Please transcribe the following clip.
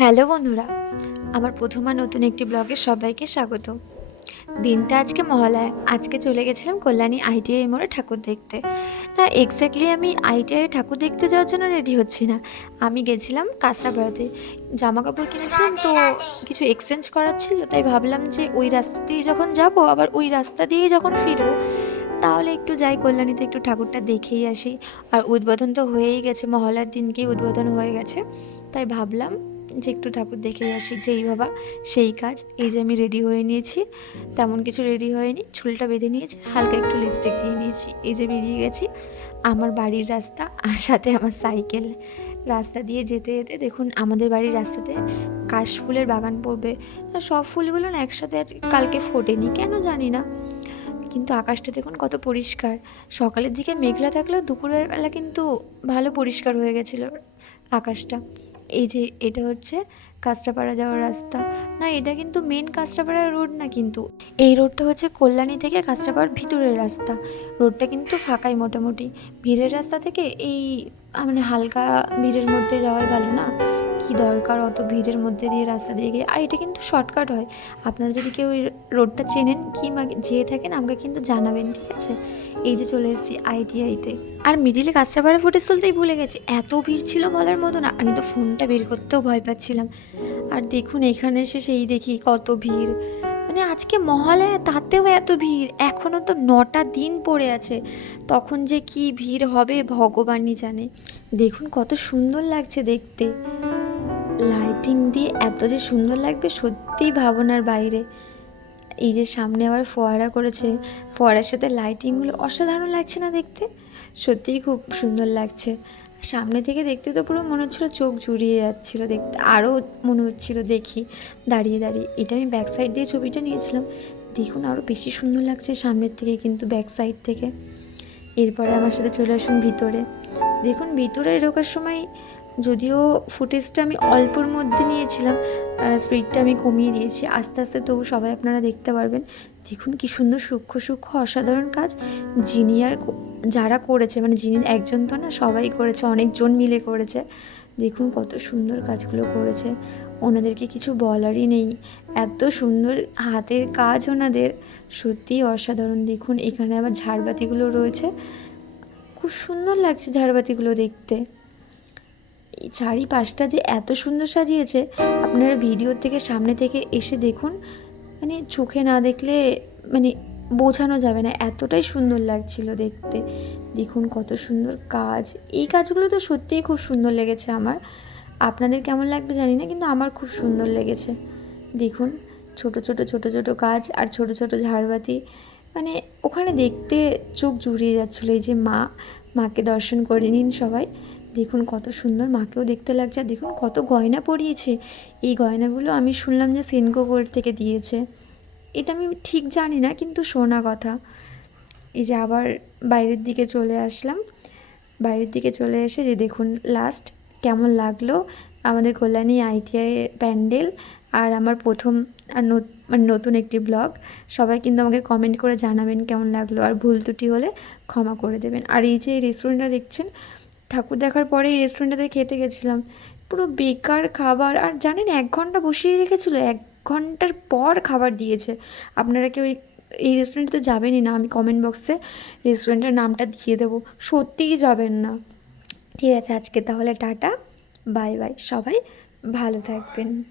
Hello বন্ধুরা, আমার প্রথম নতুন একটি ব্লগে সবাইকে স্বাগত। দিনটা আজকে মহালয়া, আজকে চলে গেছিলাম কল্যাণী আইটিআই মোড়ে ঠাকুর দেখতে। না এক্স্যাক্টলি আমি আইটিআই ঠাকুর দেখতে যাওয়ার জন্য রেডি হচ্ছি না। আমি গেছিলাম কাঁসাপাড়াতে জামা কাপড় কিনেছিলাম তো কিছু এক্সচেঞ্জ করার ছিল, তাই ভাবলাম যে ওই রাস্তা দিয়ে যখন যাব, আবার ওই রাস্তা দিয়েই যখন ফিরবো, তাহলে একটু যাই কল্যাণীতে একটু ঠাকুরটা দেখেই আসি। আর উদ্বোধন তো হয়েই গেছে মহলার দিনকেই উদ্বোধন হয়ে গেছে, তাই ভাবলাম যে একটু ঠাকুর দেখে আসি, যেই বাবা সেই কাজ। এই যে আমি রেডি হয়ে নিয়েছি, তেমন কিছু রেডি হয়নি। চুলটা বেঁধে নিয়েছি, হালকা একটু লিপস্টিক দিয়ে নিয়েছি। এই যে বেরিয়ে গেছি, আমার বাড়ির রাস্তা আর সাথে আমার সাইকেল রাস্তা দিয়ে যেতে যেতে দেখুন, আমাদের বাড়ির রাস্তাতে কাশ ফুলের বাগান পড়বে। সব ফুলগুলো না একসাথে আজ কালকে ফোটেনি, কেন জানি না। কিন্তু আকাশটা দেখুন কত পরিষ্কার। সকালের দিকে মেঘলা থাকলেও দুপুরের বেলা কিন্তু ভালো পরিষ্কার হয়ে গেছিল আকাশটা। এই যে এটা হচ্ছে কাঁচরাপাড়া যাওয়ার রাস্তা। না, এটা কিন্তু মেন কাঁচরাপাড়া রোড না কিন্তু। এই রোডটা হচ্ছে কল্যাণী থেকে কাঁচরাপাড়ার ভিতরের রাস্তা। রোডটা কিন্তু ফাঁকাই মোটামুটি। ভিড়ের রাস্তা থেকে এই মানে হালকা ভিড়ের মধ্যে যাওয়াই ভালো না? কি দরকার অত ভিড়ের মধ্যে দিয়ে রাস্তা দিয়ে গিয়ে? আর এটা কিন্তু শর্টকাট হয়। আপনারা যদি কেউ রোডটা চেনেন কি যেয়ে থাকেন আমাকে কিন্তু জানাবেন, ঠিক আছে? এই যে চলে এসেছি আইটিআইতে। আর মিডিলে কাঁচরাপাড়া ফুটেজ তুলতেই ভুলে গেছি। এত ভিড় ছিল বলার মতো না। আমি তো ফোনটা বের করতেও ভয় পাচ্ছিলাম। আর দেখুন এখানে এসে সেই দেখি কত ভিড়। মানে আজকে মহালয়া, তাতেও এত ভিড়। এখনও তো নটা দিন পড়ে আছে। তখন যে কি ভিড় হবে ভগবানই জানে। দেখুন কত সুন্দর লাগছে দেখতে। লাইটিং দিয়ে এত যে সুন্দর লাগবে সত্যিই ভাবনার বাইরে। এই যে সামনে আবার ফোয়ারা করেছে, ফোয়ারার সাথে লাইটিংগুলো অসাধারণ লাগছে না দেখতে? সত্যিই খুব সুন্দর লাগছে। সামনে থেকে দেখতে তো পুরো মনে হচ্ছিল চোখ জুড়িয়ে যাচ্ছিল, দেখতে আরও মনে হচ্ছিল দেখি। দাঁড়িয়ে দাঁড়িয়ে, এটা আমি ব্যাক সাইড দিয়ে ছবিটা নিয়েছিলাম। দেখুন আরও বেশি সুন্দর লাগছে সামনের থেকে কিন্তু ব্যাক সাইড থেকে। এরপরে আমার সাথে চলে আসুন ভিতরে। দেখুন ভিতরে ঢোকার সময় যদিও ফুটেজটা আমি অল্পর মধ্যে নিয়েছিলাম স্পিডটা আমি কমিয়ে দিয়েছি। আস্তে আস্তে তবু সবাই আপনারা দেখতে পারবেন। দেখুন কি সুন্দর সূক্ষ্ম সূক্ষ্ম, অসাধারণ কাজ। যিনি আর যারা করেছে মানে যিনি একজন তো না, সবাই করেছে, অনেকজন মিলে করেছে। দেখুন কত সুন্দর কাজগুলো করেছে। ওনাদেরকে কিছু বলারই নেই। এত সুন্দর হাতের কাজ ওনাদের। সত্যিই অসাধারণ। দেখুন এখানে আবার ঝাড়বাতিগুলো রয়েছে। খুব সুন্দর লাগছে ঝাড়বাতিগুলো দেখতে। চারিপাশটা যে এত সুন্দর সাজিয়েছে, আপনারা ভিডিও থেকে সামনে থেকে এসে দেখুন। মানে চোখে না দেখলে মানে বোঝানো যাবে না, এতটাই সুন্দর লাগছিল দেখতে। দেখুন কত সুন্দর কাজ। এই কাজগুলো তো সত্যিই খুব সুন্দর লেগেছে আমার। আপনাদের কেমন লাগবে জানি না, কিন্তু আমার খুব সুন্দর লেগেছে। দেখুন, ছোট ছোট ছোট ছোট কাজ আর ছোট ছোট ঝাড়বাতি। মানে ওখানে দেখতে চোখ জুড়িয়ে যাচ্ছিল, এই যে মা, মাকে দর্শন করে নিন সবাই। দেখুন কত সুন্দর মাকেও দেখতে লাগছে, আর দেখুন কত গয়না পরিয়েছে। এই গয়নাগুলো আমি শুনলাম যে সেনকো গোল্ড থেকে দিয়েছে। এটা আমি ঠিক জানি না, কিন্তু শোনা কথা। এই যে আবার বাইরের দিকে চলে আসলাম। বাইরের দিকে চলে এসে যে দেখুন লাস্ট কেমন লাগল আমাদের কল্যাণী আইটিআই প্যান্ডেল আর আমার প্রথম আর মানে নতুন একটি ব্লগ। সবাই কিন্তু আমাকে কমেন্ট করে জানাবেন কেমন লাগল, আর ভুল ত্রুটি হলে ক্ষমা করে দেবেন। আর এই যে রেস্টুরেন্টটা দেখছেন ঠাকুর দেখার পরে এই রেস্টুরেন্টটাতে খেতে গেছিলাম। পুরো বেকার খাবার, আর জানেন এক ঘণ্টা বসিয়ে রেখেছিলো, এক ঘণ্টার পর খাবার দিয়েছে। আপনারা কেউ এই- রেস্টুরেন্টে যাবেনই না, আমি কমেন্ট বক্সে রেস্টুরেন্টের নামটা দিয়ে দেবো। সত্যিই যাবেন না। ঠিক আছে, আজকে তাহলে টাটা, বাই বাই, সবাই ভালো থাকবেন।